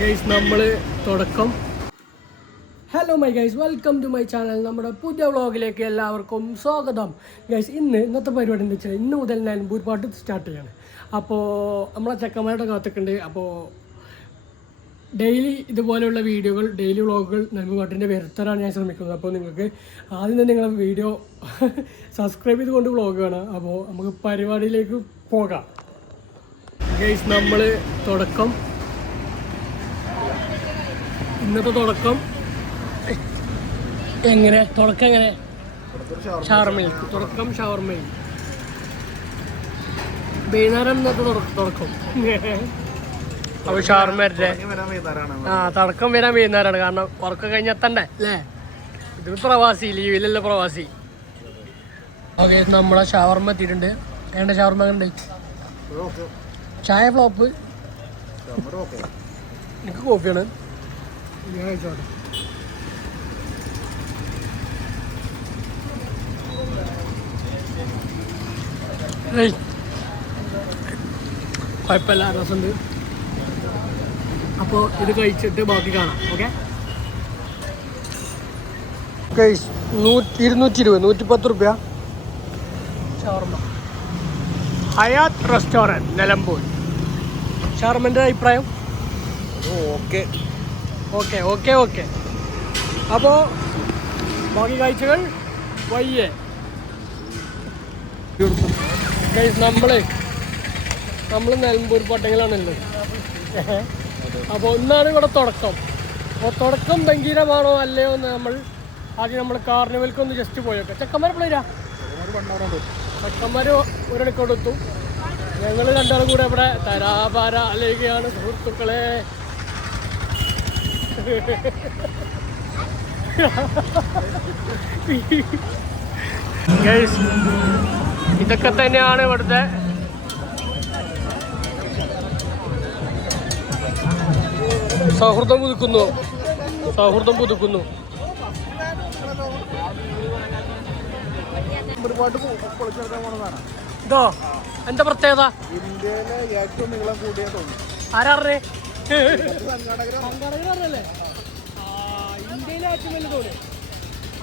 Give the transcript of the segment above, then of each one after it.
Guys നമ്മൾ തുടക്കം. Hello my guys welcome to my channel നമ്മുടെ പുതിയ വ്ളോഗിലേക്ക് എല്ലാവർക്കും സ്വാഗതം. ഗൈസ് ഇന്ന് ഇന്നത്തെ പരിപാടി എന്താ വെച്ചാൽ ഇന്ന് മുതൽ ഞാൻ ഭൂരിപാട് സ്റ്റാർട്ട് ചെയ്യാണ്. അപ്പോൾ നമ്മളെ ചെക്കന്മാരുടെ കാത്തൊക്കെയുണ്ട്. അപ്പോൾ ഡെയിലി ഇതുപോലെയുള്ള വീഡിയോകൾ ഡെയിലി വ്ളോഗുകൾ നിലമ്പൂർ പാട്ടിന്റെ വരുത്തരാണ് ഞാൻ ശ്രമിക്കുന്നത്. അപ്പോൾ നിങ്ങൾക്ക് ആദ്യം തന്നെ നിങ്ങളെ വീഡിയോ സബ്സ്ക്രൈബ് ചെയ്തുകൊണ്ട് വ്ളോഗ് കാണാം. അപ്പോൾ നമുക്ക് പരിപാടിയിലേക്ക് പോകാം. ഗൈസ് നമ്മൾ തുടക്കം. ഇന്നത്തെ തുടക്കം എങ്ങനെ? തുടക്കം എങ്ങനെ? ഷവർമയിൽ. തുടക്കം ഷവർമയിൽ. വൈകുന്നേരം ഇന്നത്തെ തുടക്കം തുടക്കം. അപ്പൊ ഷവർമരുടെ ആ തുടക്കം വരാൻ വൈകുന്നേരമാണ് കാരണം ഉറക്കം കഴിഞ്ഞെത്തണ്ടേ അല്ലേ? ഇത് പ്രവാസി ലീവിലല്ല പ്രവാസി. ഓക്കെ നമ്മളെ ഷവർമ എത്തിയിട്ടുണ്ട്. എങ്ങനെ ഷവർമ ഉണ്ട് ചായ ഫ്ലോപ്പ് എനിക്ക് കോഫിയാണ് ഞാൻ കുഴപ്പമില്ല രസമുണ്ട്. അപ്പോൾ ഇത് കഴിച്ചിട്ട് ബാക്കി കാണാം ഓക്കെ? നൂറ്റി ഇരുന്നൂറ്റി ഇരുപത് നൂറ്റി പത്ത് റുപ്യ. ഷവർമ. ഹയാത്ത് റെസ്റ്റോറന്റ് നിലമ്പൂർ. ഷവർമന്റെ അഭിപ്രായം? Okay okay okay okay. അപ്പോൾ ബാക്കി കാഴ്ചകൾ വയ്യേ. നമ്മൾ നമ്മൾ നിലമ്പൂർ പട്ടങ്ങളാണല്ലോ അപ്പോൾ ഒന്നാണ് ഇവിടെ തുടക്കം. അപ്പോൾ തുടക്കം ഭംഗീരമാണോ അല്ലയോ എന്ന് നമ്മൾ ആദ്യം നമ്മൾ കാർണിവൽക്ക് ഒന്ന് ജസ്റ്റ് പോയൊക്കെ ചെക്കന്മാർ പിള്ളേരാ ചെക്കന്മാര് ഒരിടക്കോട് എത്തും. ഞങ്ങൾ രണ്ടാളും കൂടെ ഇവിടെ തരാപാര അലയുകയാണ്. സുഹൃത്തുക്കളെ Guys, ഇതൊക്കെ തന്നെയാണ് ഇവിടുത്തെ സൗഹൃദം പുതുക്കുന്നു. സൗഹൃദം പുതുക്കുന്നു. ഇതോ എന്താ പ്രത്യേകത? ഇന്ത്യയിലെ ഏറ്റവും നീളം കൂടിയ തോന്നി ആരാറേ സംഘാടകർ സംഘാടകരല്ലേ ഇന്ത്യയിലെ ഏറ്റവും വലിയ തോണി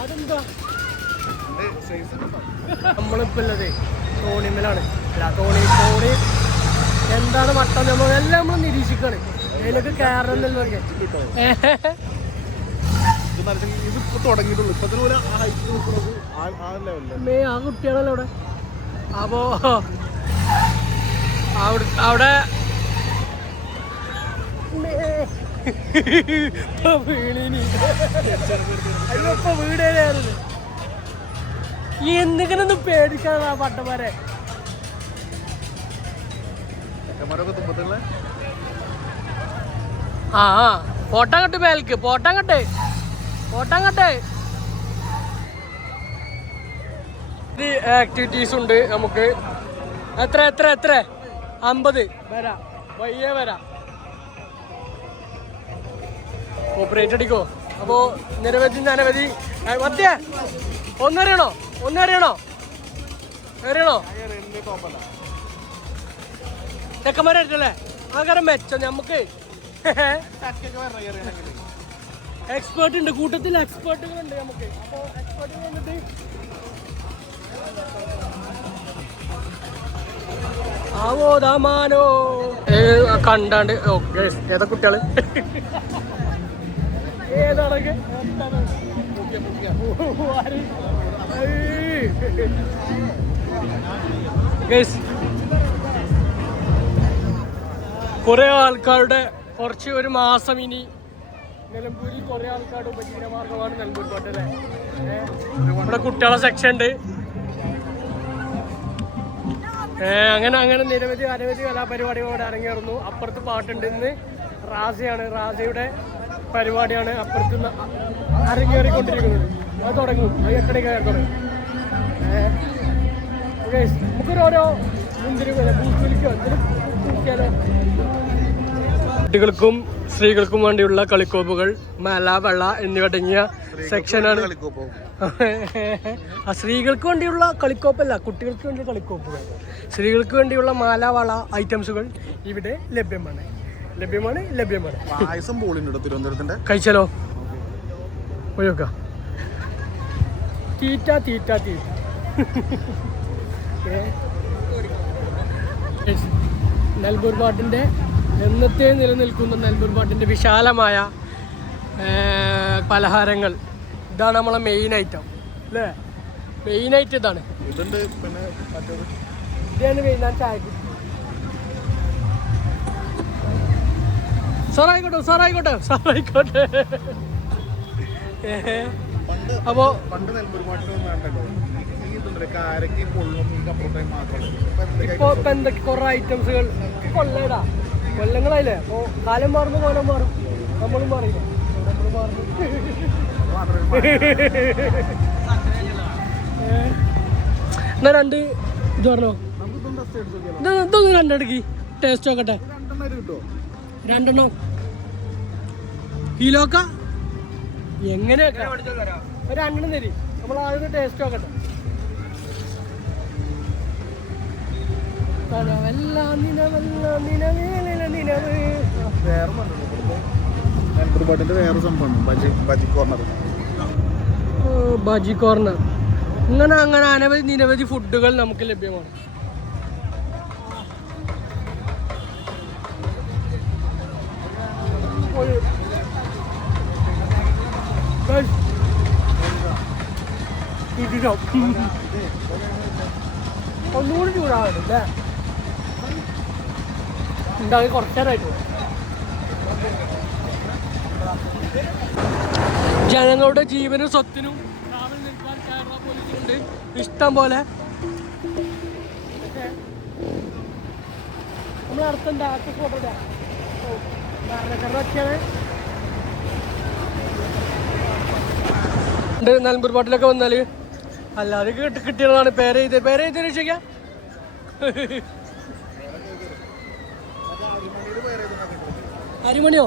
അതെന്താ? നമ്മളിപ്പോ ഉള്ളത് തോണിമേലാണ് അല്ല തോണി തോണി എന്താണ് മട്ടം നമ്മൾ എല്ലാം നമ്മൾ നിരീക്ഷിക്കാണ്. അതിലൊക്കെ കയറണം ലെവലിൽ മേ ആ കുട്ടിയാണല്ലോ അവിടെ? അപ്പോ അവിടെ അവിടെ മേ. ഇപ്പൊ വീണിനി. അയ്യോ, വീടേനായിരുന്നു എന്തെങ്കിലും പേടിക്കാണ് ആ പട്ടന്മാരെ ആ ആ. ഫോട്ടോ കട്ട് മേൽക്ക് പോട്ടാങ്കട്ട് പോട്ടാങ്കട്ട് ആക്ടിവിറ്റീസ് ഉണ്ട് നമുക്ക്. എത്ര എത്ര എത്ര? അമ്പത്. വരാ. വയ്യേ വരാം. കോപ്പറേറ്റ് അടിക്കോ. അപ്പോ നിരവധി അനവധി മധ്യ. ഒന്നറിയണോ ഒന്നറിയണോ അറിയണോ? ചെക്കന്മാരല്ലേ ആകാരം മെച്ചം നമുക്ക് എക്സ്പേർട്ട് ഉണ്ട്. കൂട്ടത്തിൽ എക്സ്പേർട്ടുകളുണ്ട് നമുക്ക് അപ്പോൾ എക്സ്പേർട്ട് വന്നിട്ട് ആവോ ദാമാനോ കണ്ടാണ്ട്. ഓക്കെ ഏതാ കുട്ടികൾ? കുറെ ആൾക്കാരുടെ കുറച്ച് ഒരു മാസം ഇനി നിലമ്പൂരിൽ കുറെ ആൾക്കാരുടെ ഉപജീവനമാർഗമാണ് നിലമ്പൂർ കോട്ടല്ലേ നമ്മുടെ കുട്ടികളെ സെക്ഷൻ ഉണ്ട്. അങ്ങനെ അങ്ങനെ നിരവധി അനവധി കലാപരിപാടികളോട് ഇറങ്ങിയിരുന്നു അപ്പുറത്ത് പാട്ടുണ്ട് ഇന്ന് റാസയാണ്. റാസയുടെ പരിപാടിയാണ് അപ്പുറത്ത് അരങ്ങേറിക്കൊണ്ടിരിക്കുന്നത്. അത് തുടങ്ങും. അത് എട്ടരയ്ക്ക് തുടങ്ങും. നമുക്കൊരോരോ കുട്ടികൾക്കും സ്ത്രീകൾക്കും വേണ്ടിയുള്ള കളിക്കോപ്പുകൾ മല വെള്ള എന്നിവ അടങ്ങിയ സെക്ഷനാണ്. ആ സ്ത്രീകൾക്ക് വേണ്ടിയുള്ള കളിക്കോപ്പല്ല കുട്ടികൾക്ക് വേണ്ടിയുള്ള കളിക്കോപ്പുകൾ. സ്ത്രീകൾക്ക് വേണ്ടിയുള്ള മാല വള ഐറ്റംസുകൾ ഇവിടെ ലഭ്യമാണ്. ലഭ്യമാണ് ലഭ്യമാണ്. പായസം പോളിണ്ട് തിരുവനന്തപുരത്തിന്റെ കഴിച്ചാലോ? പോയി നോക്കാം. തീറ്റ തീറ്റ തീറ്റ? നെൽബൂർ പാട്ടിന്റെ എന്നത്തെ നിലനിൽക്കുന്ന നെൽബൂർ പാട്ടിന്റെ വിശാലമായ പലഹാരങ്ങൾ. ഇതാണ് നമ്മളെ മെയിൻ ഐറ്റം അല്ലേ? മെയിൻ ഐറ്റം ഇതാണ്. ഇതുണ്ട് പിന്നെ ഇതാണ് മെയിൻ ചായക്ക്. സാറായിക്കോട്ടെ സാറായിക്കോട്ടെ സാറായിക്കോട്ടെ. അപ്പോ പണ്ട് ഇപ്പൊ എന്തൊക്കെ ഇപ്പൊ ഇപ്പൊ എന്തൊക്കെ കുറെ ഐറ്റംസുകൾ കൊല്ലടാ കൊല്ലങ്ങളായില്ലേ? അപ്പൊ കാലം മാറുന്നു കോലം മാറും. നമ്മളും മാറിയില്ല? മാറുന്നു. എന്നാ രണ്ട് ഇത് പറഞ്ഞോ. ഇതൊന്ന് രണ്ടെടുക്കി ടേസ്റ്റ് നോക്കട്ടെ. രണ്ടെണ്ണം. കിലോക്ക? എങ്ങനെ ഒരു രണ്ടെണ്ണം തരി. നമ്മൾ ആദ്യം ടേസ്റ്റ് നോക്കട്ടെ. വേറെ വേറെ സംഭവമാണ്. ബജി കോർണർ ഇങ്ങനെ അങ്ങനെ അനവധി നിരവധി ഫുഡുകൾ നമുക്ക് ലഭ്യമാണ്. ഇതിലോ ഒന്നുകൂടി ചൂടാവുന്നുണ്ട് അല്ലേ? ഉണ്ടാക്കി കുറച്ചേരായിട്ട് ജനങ്ങളുടെ ജീവനും സ്വത്തിനും കാവൽ നിൽക്കാൻ കേരള പോലീസുണ്ട്. ഇഷ്ടം പോലെ. നമ്മൾ അടുത്തുണ്ട് ഫോട്ടോ നിലമ്പൂർ പാട്ടിലൊക്കെ വന്നാൽ അല്ലാതെ കിട്ടി കിട്ടിയതാണ് പേര് എഴുതി പേര് രക്ഷിക്കാം അരിമണിയോ?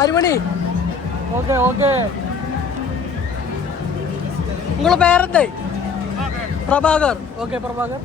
അരിമണി? Okay okay. നിങ്ങളെ പേരെന്തേ? പ്രഭാകർ. ഓക്കെ പ്രഭാകർ.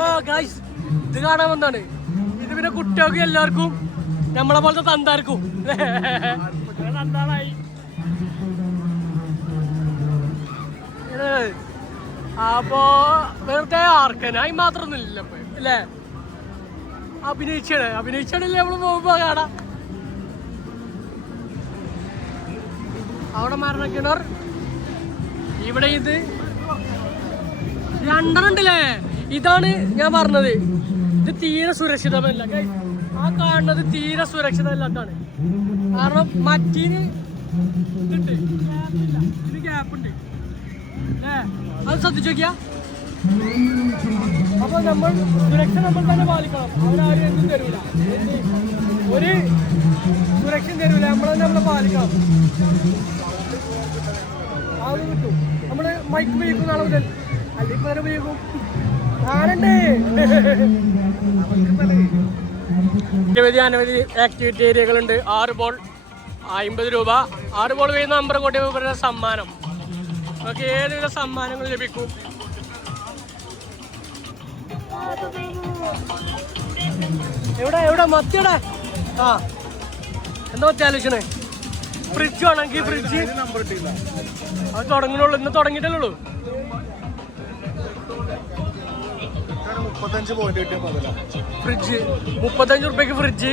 ആ ഗായ്സ് ഇത് കാണാൻ വന്നാണ്. ഇത് എല്ലാവർക്കും നമ്മളെ പോലത്തെ തന്താർക്കും. അപ്പോ വെറുതെ ആർക്കനായി മാത്രമൊന്നുമില്ല ഇല്ല അല്ലേ? അഭിനയിച്ചാണ്. അഭിനയിച്ചാണല്ലേ നമ്മൾ പോകുമ്പോ കാണാം. അവിടെ മരണക്കിണർ. ഇവിടെ ഇത് രണ്ടെണ്ണം ഉണ്ടല്ലേ ഇതാണ് ഞാൻ പറഞ്ഞത്. ഇത് തീരെ സുരക്ഷിതമല്ല. ആ കാണുന്നത് തീരെ സുരക്ഷിതമല്ലാത്താണ് കാരണം മറ്റീന് ഇതുണ്ട്. ഇത് ഗ്യാപ്പുണ്ട്. അത് ശ്രദ്ധിച്ചു നോക്കിയാ? അപ്പൊ നമ്മൾ സുരക്ഷ നമ്മൾ തന്നെ പാലിക്കണം. അവരാരും എന്തും തരൂല? ഒരു സുരക്ഷ തരൂല. നമ്മൾ തന്നെ നമ്മളെ പാലിക്കണം. അത് കിട്ടും. നമ്മൾ മൈക്ക് ഉപയോഗിക്കും നാളെ മുതൽ. അല്ലെങ്കിൽ ഉപയോഗിക്കും? ആനണ്ടേ നിരവധി അനവധി ആക്ടിവിറ്റി ഏരിയകളുണ്ട് ആറ് ബോൾ അമ്പത് രൂപ. ആറ് ബോൾ വീഴുന്ന അമ്പത് കോട്ടി രൂപയുടെ സമ്മാനം. നമുക്ക് ഏതുവിധ സമ്മാനങ്ങൾ ലഭിക്കും? എവിടെ എവിടെ മത്തിയുടെ? ആ. എന്താ ആലോചിച്ചണേ ഫ്രിഡ്ജ് വേണമെങ്കിൽ ഫ്രിഡ്ജ് അത് തുടങ്ങണുള്ളൂ ഇന്ന് തുടങ്ങിയിട്ടല്ലേ ഉള്ളൂ. മുപ്പത്തഞ്ച് പോയിന്റ് കിട്ടിയ മുതല ഫ്രിഡ്ജ് മുപ്പത്തഞ്ച് റുപ്യക്ക് ഫ്രിഡ്ജ്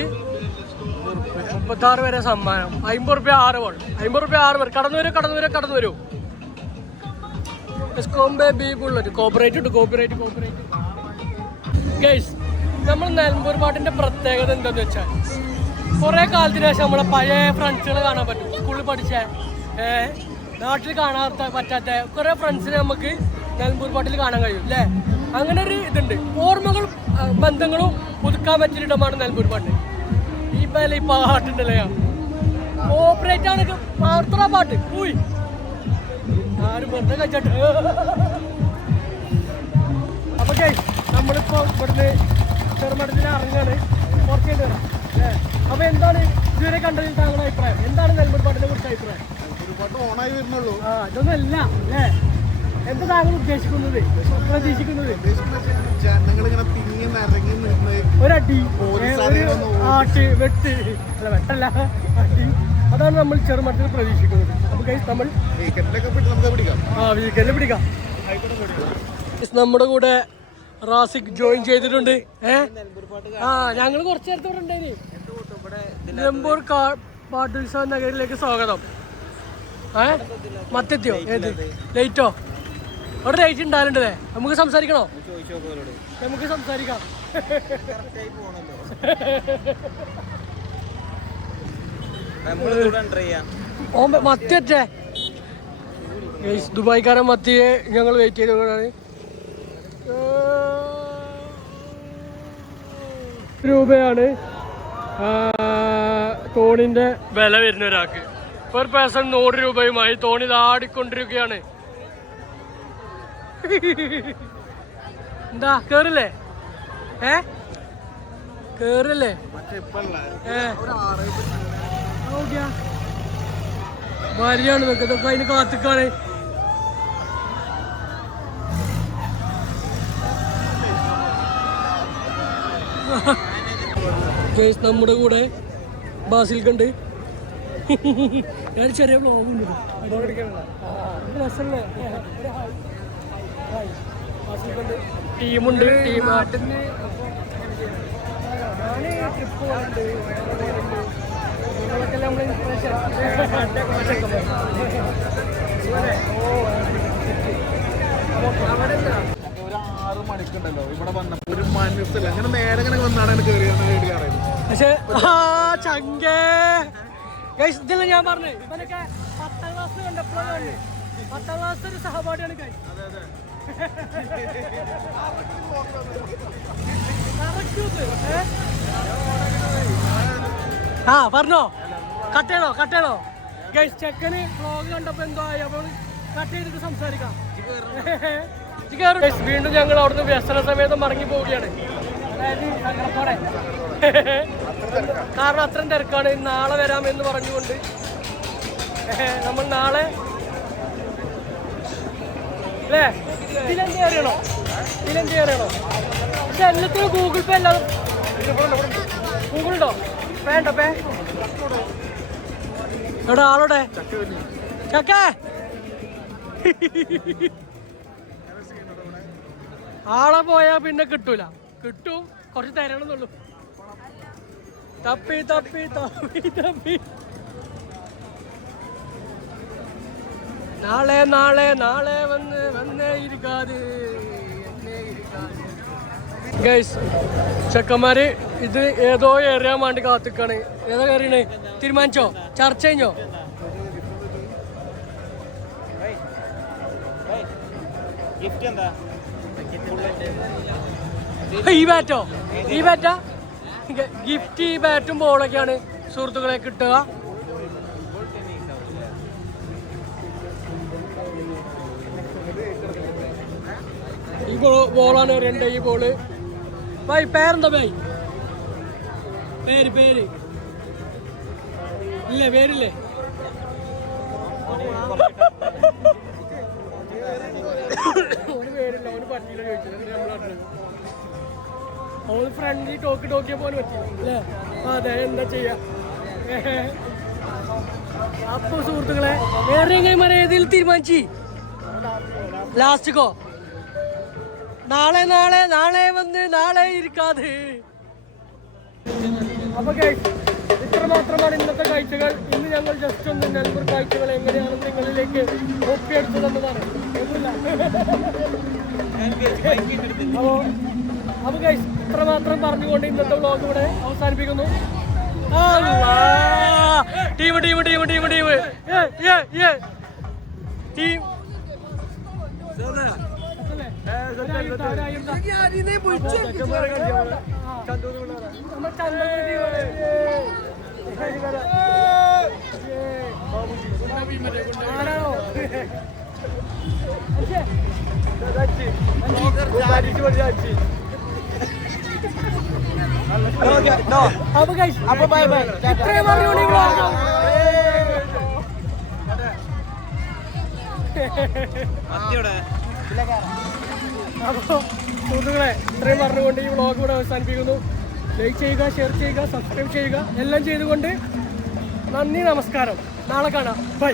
മുപ്പത്താറ് വരെ സമ്മാനം. അമ്പത് റുപ്യ ആറ് ബോൾ അമ്പത് റുപ്യ ആറ് പേർ കടന്നു വരും കടന്നു വരും കടന്നു വരും. നമ്മൾ നിലമ്പൂർ പാട്ടിന്റെ പ്രത്യേകത എന്താന്ന് വെച്ചാൽ കുറെ കാലത്തിന് ശേഷം നമ്മളെ പഴയ ഫ്രണ്ട്സുകൾ കാണാൻ പറ്റും. സ്കൂളിൽ പഠിച്ച നാട്ടിൽ കാണാത്ത പറ്റാത്ത കുറെ ഫ്രണ്ട്സിനെ നമുക്ക് നെൽമ്പൂർ പാട്ടിൽ കാണാൻ കഴിയും അല്ലേ അങ്ങനെ ഒരു ഇതുണ്ട്. ഓർമ്മകളും ബന്ധങ്ങളും പുതുക്കാൻ പറ്റിയ ഇടമാണ് നിലമ്പൂർ പാട്ട്. ഈ പേല ഈ പാട്ടുണ്ടല്ലേ? ഓപ്പറേറ്റ് ആണ് ആ പാട്ട്. പോയി ആരും വെറുതെ കഴിച്ചോട്ടെ അപ്പൊ നമ്മളിപ്പോ ഇവിടുന്ന് ചെറുമടത്തിൽ ഇറങ്ങാണ്. പുറത്തേക്ക് വരാം അപ്പൊ എന്താണ് ഇതുവരെ കണ്ടതിൽ താങ്കളുടെ അഭിപ്രായം? എന്താണ് നെൽമ്പൂർ പാട്ടിനെ കുറിച്ച് അഭിപ്രായം? ആ അല്ലേ? എന്താ താങ്കൾ ഉദ്ദേശിക്കുന്നത്? പ്രതീക്ഷിക്കുന്നത് ഒരടി ആട്ട് വെട്ട്. വെട്ടല്ല അടി. അതാണ് നമ്മൾ ചെറുമട്ടത്തിൽ പ്രതീക്ഷിക്കുന്നത്. അപ്പോൾ നമ്മൾ ആ വീക്കെൻഡിൽ പിടിക്കാം. നമ്മുടെ കൂടെ റാസിക് ജോയിൻ ചെയ്തിട്ടുണ്ട്. ഏ? ആ ഞങ്ങൾ കുറച്ചു നേരത്തെ ഇവിടെ ഉണ്ടായിരുന്നു നിലമ്പൂർ പാട്ടുത്സവ നഗരിലേക്ക് സ്വാഗതം. ഏ? മത്തെത്തിയോ? ഏത്? ലൈറ്റോ? അവിടെ ലൈറ്റ് ഉണ്ടാകലുണ്ടല്ലേ നമുക്ക് സംസാരിക്കണോ? നമുക്ക് സംസാരിക്കാം. മത്തിയറ്റേ ദുബായ്ക്കാരൻ മത്തിയെ ഞങ്ങൾ വെയിറ്റ് ചെയ്തുകൊണ്ടാണ് രൂപയാണ് തോണിന്റെ വില വരുന്ന ഒരാൾക്ക്. പെർ പേഴ്സൺ നൂറ് രൂപയുമായി തോണി താടിക്കൊണ്ടിരിക്കുകയാണ് എന്താ കേറില്ലേ? ഏ? കേറില്ലേ? ഭാര്യയാണ് ഇതൊക്കെ അതിന് കാത്തിക്കാണ്. നമ്മുടെ കൂടെ ബാസിൽ കണ്ട് ഞാൻ ചെറിയ വ്ളോഗ് ഉണ്ട്. ടീമുണ്ട് ടീം ട്രിപ്പ് നിങ്ങളൊക്കെ നമ്മൾ ഒരു ആറ് മണിക്കുണ്ടല്ലോ. ഇവിടെ വന്നപ്പോ ഒരു മനസ്സില്ല അങ്ങനെ നേരെ ഇങ്ങനെ വന്നാണ് അറിയുന്നത് പക്ഷേ ആ ചങ്കേ! ഗൈസ് ഇതല്ല ഞാൻ പറഞ്ഞു? ഇവനൊക്കെ പത്താം ക്ലാസ് കണ്ടപ്പോഴാണ് പത്താം ക്ലാസ് ഒരു സഹപാഠിയാണ് ഗൈസ് ആ പറഞ്ഞോ. കട്ട് ചെയ്തോ കട്ട് ചെയ്തോ. ഗൈസ് ചെക്കന് വ്ളോഗ് കണ്ടപ്പോ എന്തോ ആയി? അപ്പോൾ കട്ട് ചെയ്തിട്ട് സംസാരിക്കാം. വീണ്ടും ഞങ്ങൾ അവിടുന്ന് വ്യസന സമയത്ത് മടങ്ങി പോവുകയാണ്. അതായത്. കാരണം അത്രയും തിരക്കാണ്. നാളെ വരാം എന്ന് പറഞ്ഞുകൊണ്ട് നമ്മൾ നാളെ അല്ലേ? ഇതിലെന്ത് അറിയണോ ഇതിലെന്ത് അറിയണോ പക്ഷെ എല്ലാത്തിനും ഗൂഗിൾ പേ അല്ല. ഗൂഗിൾ ഉണ്ടോ? വേണ്ട പേ എവിടെ ആളോടെ. ചക്കേ. ആളെ പോയാ പിന്നെ കിട്ടൂല. കിട്ടും. കുറച്ച് തരണമെന്നുള്ളൂ. തപ്പി തപ്പി തപ്പി തപ്പി. നാളെ നാളെ നാളെ വന്ന് വന്നേ ഇരിക്കാതെ ഗൈസ് ചെക്കന്മാര് ഇത് ഏതോ ഏറിയാൻ വേണ്ടി കാത്തിക്കാണ്. ഏതോ കയറിയാണ് തീരുമാനിച്ചോ? ചർച്ച കഴിഞ്ഞോ? ഈ ബാറ്റോ ഈ ബാറ്റാ ഗിഫ്റ്റ് ഈ ബാറ്റും ബോളൊക്കെയാണ് സുഹൃത്തുക്കളെ കിട്ടുക. ഈ ബോൾ ബോളാണ് രണ്ട് ഈ ബോൾ. ഭായ് പേരെന്താ ഭായ് പേര് പേര്. ഇല്ല പേരില്ലേ? ഓന് പേരില്ല ഓന് പറ്റിയില്ല ചോദിച്ചത്. എന്നിട്ട് നമ്മൾ പറഞ്ഞത്. ഓന് ഫ്രണ്ട്ലി ടോക്ക് ടോക്കിയ പോലെ പറ്റി. അല്ലേ? അതെ എന്താ ചെയ്യാ? അപ്പൊ സുഹൃത്തുക്കളെ വേറെ ഏതിൽ തീരുമാനിച്ചു? ലാസ്റ്റിക്കോ നാളെ നാളെ നാളെ വന്ന് നാളെ ഇരിക്കാതെ. അപ്പൊ ഇത്ര മാത്രമാണ് ഇന്നത്തെ കാഴ്ചകൾ. ഇന്ന് ഞങ്ങൾ ജസ്റ്റ് ഒന്ന് നൻപൂർ കാഴ്ചകൾ എങ്ങനെയാണ് നിങ്ങളിലേക്ക് ഒപ്പിയെടുത്തതെന്നതാണ് തന്നതാണ്. അപ്പൊ അപ്പൊ ഗൈസ് ഇത്ര മാത്രം പറഞ്ഞുകൊണ്ട് ഇന്നത്തെ വ്ളോഗ് ഇവിടെ അവസാനിപ്പിക്കുന്നു? Team team team team team team ആരാണോ അപ്പൊ guys, ഇത്രയും പറഞ്ഞുകൊണ്ട് ഈ vlog മത്തിയുടെ അപ്പോൾ സുഹൃത്തുക്കളെ ഇത്രയും പറഞ്ഞുകൊണ്ട് ഈ വ്ളോഗ് ഇവിടെ അവസാനിപ്പിക്കുന്നു. ലൈക്ക് ചെയ്യുക ഷെയർ ചെയ്യുക സബ്സ്ക്രൈബ് ചെയ്യുക എല്ലാം ചെയ്തുകൊണ്ട് നന്ദി നമസ്കാരം. നാളെ കാണാം. ബൈ